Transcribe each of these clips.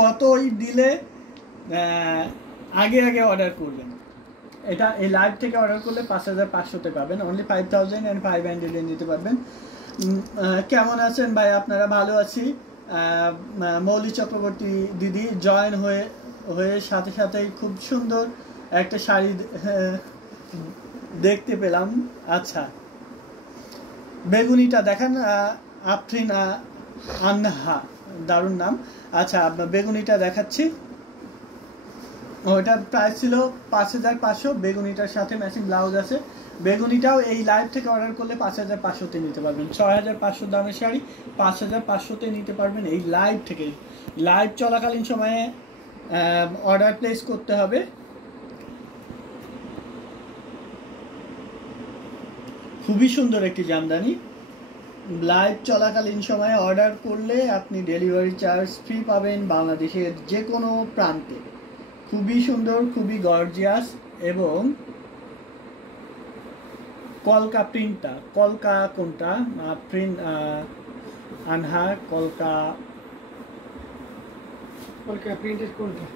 কতই দিলে আগে আগে অর্ডার করবেন। এটা এই লাইভ থেকে অর্ডার করলে 5500-তে পাবেন, অনলি 5500 নিতে পারবেন। কেমন আছেন ভাই আপনারা? ভালো আছি। মৌলি চক্রবর্তী দিদি জয়েন হয়ে সাথে সাথেই খুব সুন্দর একটা শাড়ি দেখতে পেলাম। আচ্ছা, বেগুনিটা দেখেন, আফরিন আনহা, দারুণ নাম। আচ্ছা, বেগুনিটা দেখাচ্ছি। ওইটার প্রাইস ছিল 5500, বেগুনিটার সাথে ম্যাচিং ব্লাউজ আছে। বেগুনিটাও এই লাইভ থেকে অর্ডার করলে 5500-তে নিতে পারবেন। 6500 দামের শাড়ি 5500-তে নিতে পারবেন এই লাইভ থেকে। লাইভ চলাকালীন সময়ে অর্ডার প্লেস করতে হবে। খুবই সুন্দর একটি জামদানি। লাইভ চলাকালীন সময়ে অর্ডার করলে আপনি ডেলিভারি চার্জ ফ্রি পাবেন বাংলাদেশের যে কোনো প্রান্তে। খুবই সুন্দর, খুবই গর্জিয়াস। এবং কলকা প্রিন্টটা, কলকা কোনটা প্রিন্ট আনহা, কলকা প্রিন্টের কোনটা?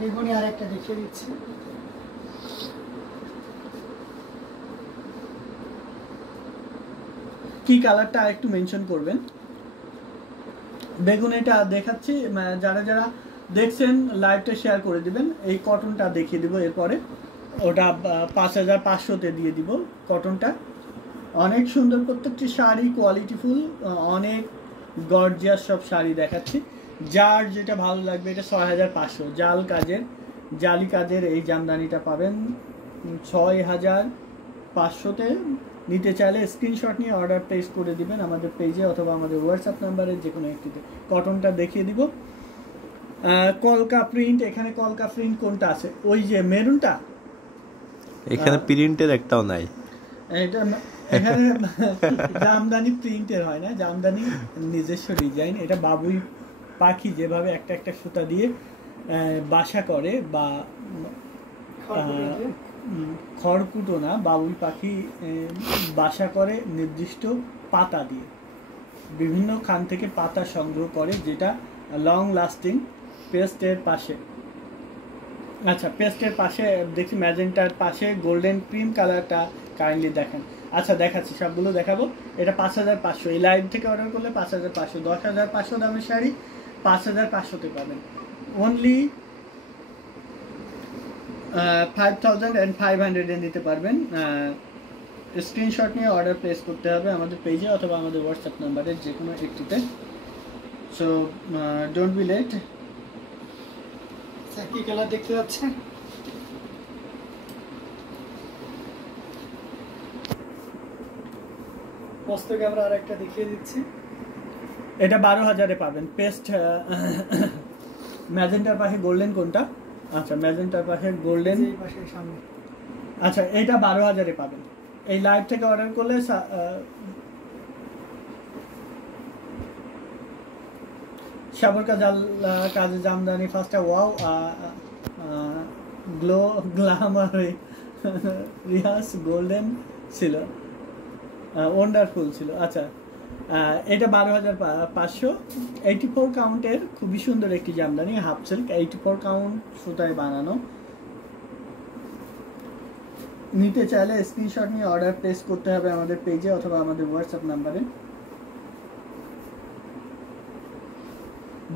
বেগুনি আর একটা দেখিয়ে দিচ্ছি। কি কালারটা একটু মেনশন করবেন। বেগুনিটা দেখাচ্ছি, যারা যারা দেখছেন লাইভটা শেয়ার করে দিবেন। এই কটনটা দেখিয়ে দিব এরপরে, ওটা 5500-তে দিয়ে দিব। কটনটা অনেক সুন্দর, প্রত্যেকটি শাড়ি কোয়ালিটিফুল, অনেক গর্জিয়াস সব শাড়ি দেখাচ্ছি। যার যেটা ভালো লাগবে, এটা 6500 জালি কাজের এই জামদানিটা পাবেন 6500-তে। নিতে চাইলে স্ক্রিনশট নিয়ে অর্ডার প্লেস করে দিবেন আমাদের পেজে অথবা আমাদের হোয়াটসঅ্যাপ নাম্বারে যে কোনো একটিতে। কটনটা দেখিয়ে দিব। কলকা প্রিন্ট, এখানে কলকা প্রিন্ট কোনটা আছে? ওই যে মেরুনটা, এখানে প্রিন্টের একটাও নাই। এটা এখানে জামদানি প্রিন্টের হয় না, জামদানি নিজস্ব ডিজাইন। এটা বাবুই পাখি যেভাবে একটা একটা সুতা দিয়ে বাসা করে, বা খড়কুটো না, বাবুই পাখি বাসা করে নির্দিষ্ট পাতা দিয়ে, বিভিন্ন খান থেকে পাতা সংগ্রহ করে, যেটা লং লাস্টিং। পেস্টের পাশে, আচ্ছা পেস্টের পাশে দেখি ম্যাজেন্টার পাশে গোল্ডেন ক্রিম কালারটা কাইন্ডলি দেখেন। আচ্ছা দেখাচ্ছি, সবগুলো দেখাবো। এটা 5500, এই লাইভ থেকে অর্ডার করলে 5500। 10500 দামের শাড়ি 5500-তে পাবেন। অনলি 5500-এ নিতে পারবেন। স্ক্রিনশট নিয়ে অর্ডার প্লেস করতে হবে আমাদের পেজে অথবা আমাদের হোয়াটসঅ্যাপ নাম্বারে যে কোনো একটিতে। So don't be late. কি কালার দেখতে যাচ্ছে? পুস্তকে আমরা আরেকটা দেখিয়ে দিচ্ছি। এটা 12000-এ পাবেন। পেস্ট ম্যাজেন্টার পাশে গোল্ডেন কোনটা? আচ্ছা, ম্যাজেন্টার পাশে গোল্ডেন, এই পাশে সামনে। আচ্ছা, এটা 12000-এ পাবেন। এই লাইভ থেকে অর্ডার করলে সাবর কাজে জামদানি ফার্স্টে ওয়াও গ্লামার রিয়াস গোল্ডেন ছিল, ওয়ান্ডারফুল ছিল। আচ্ছা, এটা 12500, 84 কাউন্টের খুবই সুন্দর একটি জামদানি, হাফ সিল্ক, 84 কাউন্ট সুতায় বানানো। নিতে চাইলে স্ক্রিনশট নিয়ে অর্ডার প্লেস করতে হবে আমাদের পেজে অথবা আমাদের হোয়াটসঅ্যাপ নাম্বারে।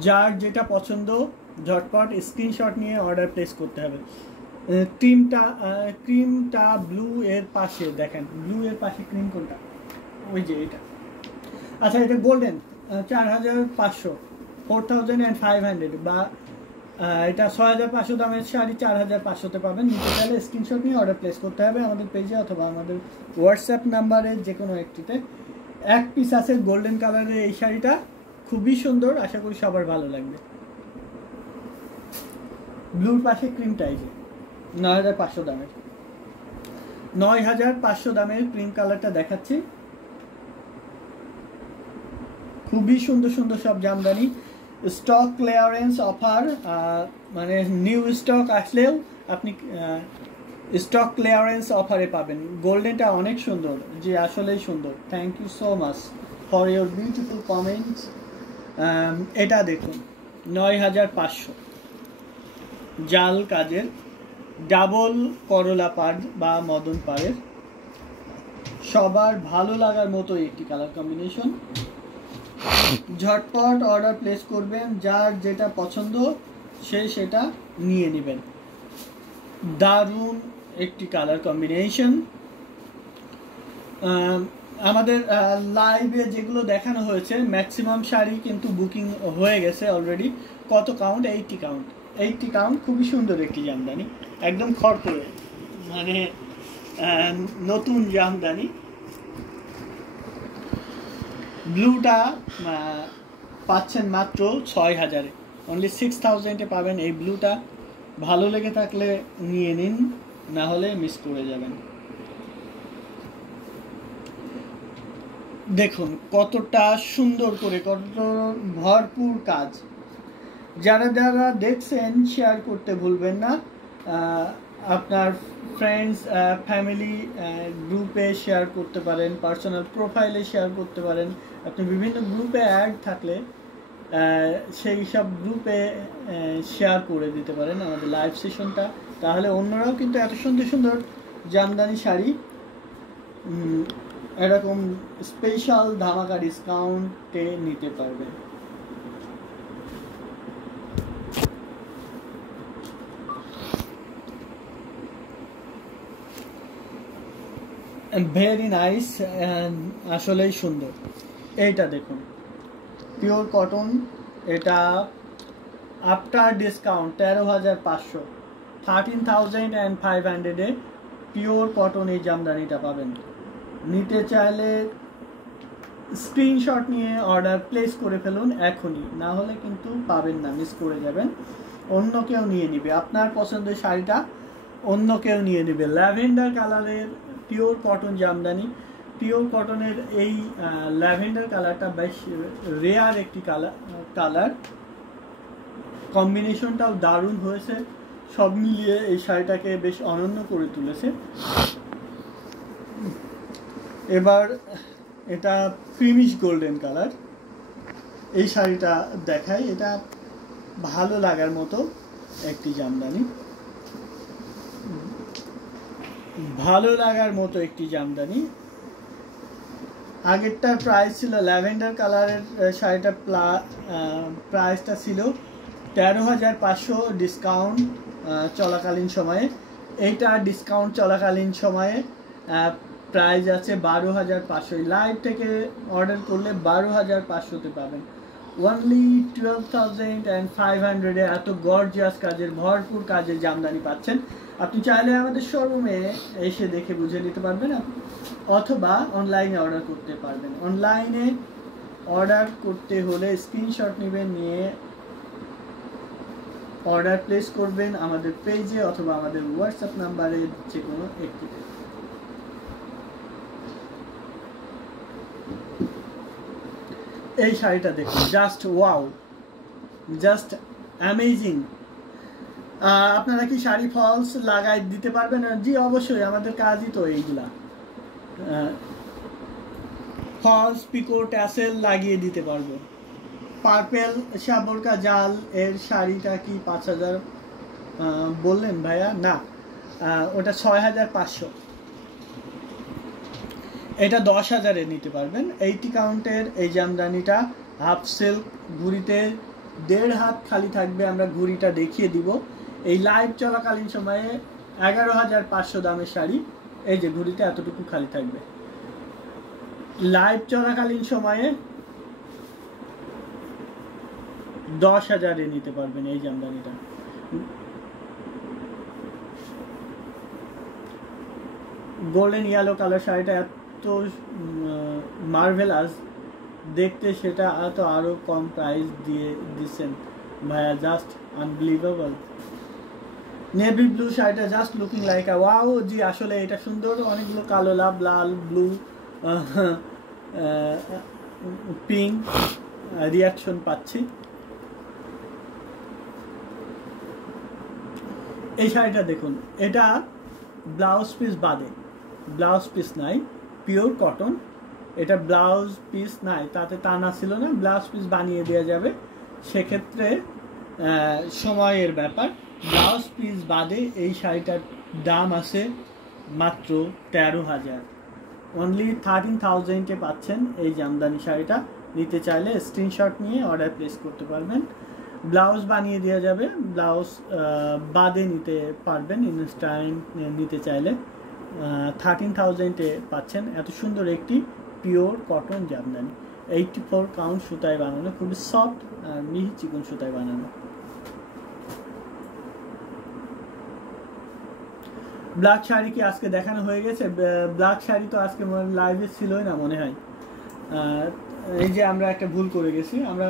যার যেটা পছন্দ ঝটপট স্ক্রিনশট নিয়ে অর্ডার প্লেস করতে হবে। ক্রিমটা ব্লু এর পাশে দেখেন, ব্লু এর পাশে ক্রিম কোনটা? ওই যে এটা। আচ্ছা, এটা গোল্ডেন 4500, 4500, বা এটা 6500 দামের শাড়ি 4500-তে পাবেন। নিতে চাইলে স্ক্রিনশট নিয়ে অর্ডার প্লেস করতে হবে আমাদের পেজে অথবা আমাদের হোয়াটসঅ্যাপ নাম্বারে যে কোনো একটিতে। এক পিস আছে গোল্ডেন কালারের এই শাড়িটা, খুবই সুন্দর, আশা করি সবার ভালো লাগবে। ব্লুর পাশে ক্রিমটা এই যে 9500 দামের, 9500 দামের ক্রিম কালারটা দেখাচ্ছি। খুবই সুন্দর সুন্দর সব জামদানি। স্টক ক্লিয়ারেন্স অফার, মানে নিউ স্টক আসলেও আপনি স্টক ক্লিয়ারেন্স অফারে পাবেন। গোল্ডেনটা অনেক সুন্দর, যে আসলেই সুন্দর। Thank you so much. For your beautiful comments. এটা দেখুন ৯,৫০০ জাল কাজের ডাবল করলা পাড় বা মদন পাড়ের, সবার ভালো লাগার মতো একটি কালার কম্বিনেশন। ঝটপট অর্ডার প্লেস করবেন, যার যেটা পছন্দ সে সেটা নিয়ে নেবেন। দারুণ একটি কালার কম্বিনেশন। আমাদের লাইভে যেগুলো দেখানো হয়েছে ম্যাক্সিমাম শাড়ি কিন্তু বুকিং হয়ে গেছে অলরেডি। কত কাউন্ট? 80 কাউন্ট। 80 কাউন্ট। খুবই সুন্দর একটি জামদানি, একদম খড়খড়ে, মানে নতুন জামদানি। ব্লুটা পাচ্ছেন মাত্র 6,000-এ, অনলি 6,000-এ পাবেন এই ব্লুটা। ভালো লেগে থাকলে নিয়ে নিন, না হলে মিস করে যাবেন। দেখুন কতটা সুন্দর করে, কত ভরপুর কাজ। যারা যারা দেখছেন শেয়ার করতে ভুলবেন না। আপনার ফ্রেন্ডস ফ্যামিলি গ্রুপে শেয়ার করতে পারেন, পার্সোনাল প্রোফাইলে শেয়ার করতে পারেন। আপনি বিভিন্ন গ্রুপে অ্যাড থাকলে সেই সব গ্রুপে শেয়ার করে দিতে পারেন আমাদের লাইভ সেশনটা, তাহলে অন্যরাও কিন্তু এত সুন্দর সুন্দর জামদানি শাড়ি এরকম স্পেশাল ধামাকা ডিসকাউন্টে নিতে পারবেন। ভেরি নাইস, আসলেই সুন্দর। এইটা দেখুন পিওর কটন, এটা আফটার ডিসকাউন্ট 13,500, 13,500-এ পিওর কটন এই জামদানিটা পাবেন। নিতে চাইলে স্ক্রিনশট নিয়ে অর্ডার প্লেস করে ফেলুন এখনই, না হলে কিন্তু পাবেন না, মিস করে যাবেন। অন্য কেউ নিয়ে নিবে আপনার পছন্দের শাড়িটা, অন্য কেউ নিয়ে নেবে। ল্যাভেন্ডার কালারের পিওর কটন জামদানি। পিওর কটনের এই ল্যাভেন্ডার কালারটা বেশ রেয়ার একটি কালার কম্বিনেশনটাও দারুণ হয়েছে। সব মিলিয়ে এই শাড়িটাকে বেশ অনন্য করে তুলেছে। এবার এটা ক্রিমিশ গোল্ডেন কালার, এই শাড়িটা দেখাই। এটা ভালো লাগার মতো একটি জামদানি, ভালো লাগার মতো একটি জামদানি। আগেরটার প্রাইস ছিল, ল্যাভেন্ডার কালারের শাড়িটার প্রাইসটা ছিল 13,500 ডিসকাউন্ট চলাকালীন সময়ে। এইটা ডিসকাউন্ট চলাকালীন সময়ে প্রাইস আছে 12,500। লাইভ থেকে অর্ডার করলে 12,500-তে পাবেন। অনলি 12,500-এ এত গর্জিয়াস কাজের, ভরপুর কাজের জামদানি পাচ্ছেন। আপনি চাইলে আমাদের শোরুমে এসে দেখে বুঝে নিতে পারবেন, অথবা অনলাইনে অর্ডার করতে পারবেন। অনলাইনে অর্ডার করতে হলে স্ক্রিনশট নেবেন, নিয়ে অর্ডার প্লেস করবেন আমাদের পেজে অথবা আমাদের হোয়াটসঅ্যাপ নাম্বারে, যে কোনো একটিতে। এই শাড়িটা দেখুন, জাস্ট ওয়াও, জাস্ট অ্যামেজিং। আপনারা কি শাড়ি ফলস লাগাই দিতে পারবেন? জি অবশ্যই, আমাদের কাজই তো এইগুলা। ফলস, পিকো, ট্যাসেল লাগিয়ে দিতে পারবো। পার্পেল শাবরকা জাল এর শাড়িটা কি 5,000 বললেন ভাইয়া? না, ওটা 6,500। এটা 10,000-এ নিতে পারবেন। 80 কাউন্টের এই জামদানিটা হাফ সিল্ক, ঘুড়িতে 1.5 হাত খালি থাকবে। আমরা ঘুড়িটা দেখিয়ে দিব। এই লাইভ চলাকালীন সময়ে 11,500 দামের শাড়ি, এই যে ঘুড়িতে এতটুকু খালি থাকবে। লাইভ চলাকালীন সময়ে 10,000-এ নিতে পারবেন এই জামদানিটা। গোল্ডেন ইয়েলো কালার শাড়িটা এত মার্ভেলাস দেখতে, সেটা এত আরো কম প্রাইস দিয়ে দিচ্ছেন ভাইয়া, জাস্ট আনবিলিভেবল। নেভি ব্লু শাড়িটা just looking like a wow. জি আসলে এটা সুন্দর, অনেকগুলো কালো, লাল, ব্লু, পিঙ্ক রিয়াকশন পাচ্ছি। এই শাড়িটা দেখুন, এটা ব্লাউজ পিস বাদে, ব্লাউজ পিস নাই, পিওর কটন, এটা ব্লাউজ পিস নাই, তাতে টানা ছিল না, ব্লাউজ পিস বানিয়ে দেওয়া যাবে। সেক্ষেত্রে সময়ের ব্যাপার। ব্লাউজ পিস বাদে এই শাড়িটার দাম আছে মাত্র 13,000। অনলি 13,000-এ পাচ্ছেন এই জামদানি শাড়িটা। নিতে চাইলে স্ক্রিনশট নিয়ে অর্ডার প্লেস করতে পারবেন। ব্লাউজ বানিয়ে দেওয়া যাবে, ব্লাউজ বাদে নিতে পারবেন ইনস্ট্যান্ট নিতে চাইলে। 13,000-এ পাচ্ছেন এত সুন্দর একটি পিওর কটন জামদানি। 84 কাউন্ট সুতায় বানানো, খুবই সফট আর মিহি চিকন সুতায় বানানো। ব্ল্যাক শাড়ি কি আজকে দেখানো হয়ে গেছে? ব্ল্যাক শাড়ি তো আজকে লাইভে ছিলই না মনে হয়। এই যে আমরা একটা ভুল করে গেছি, আমরা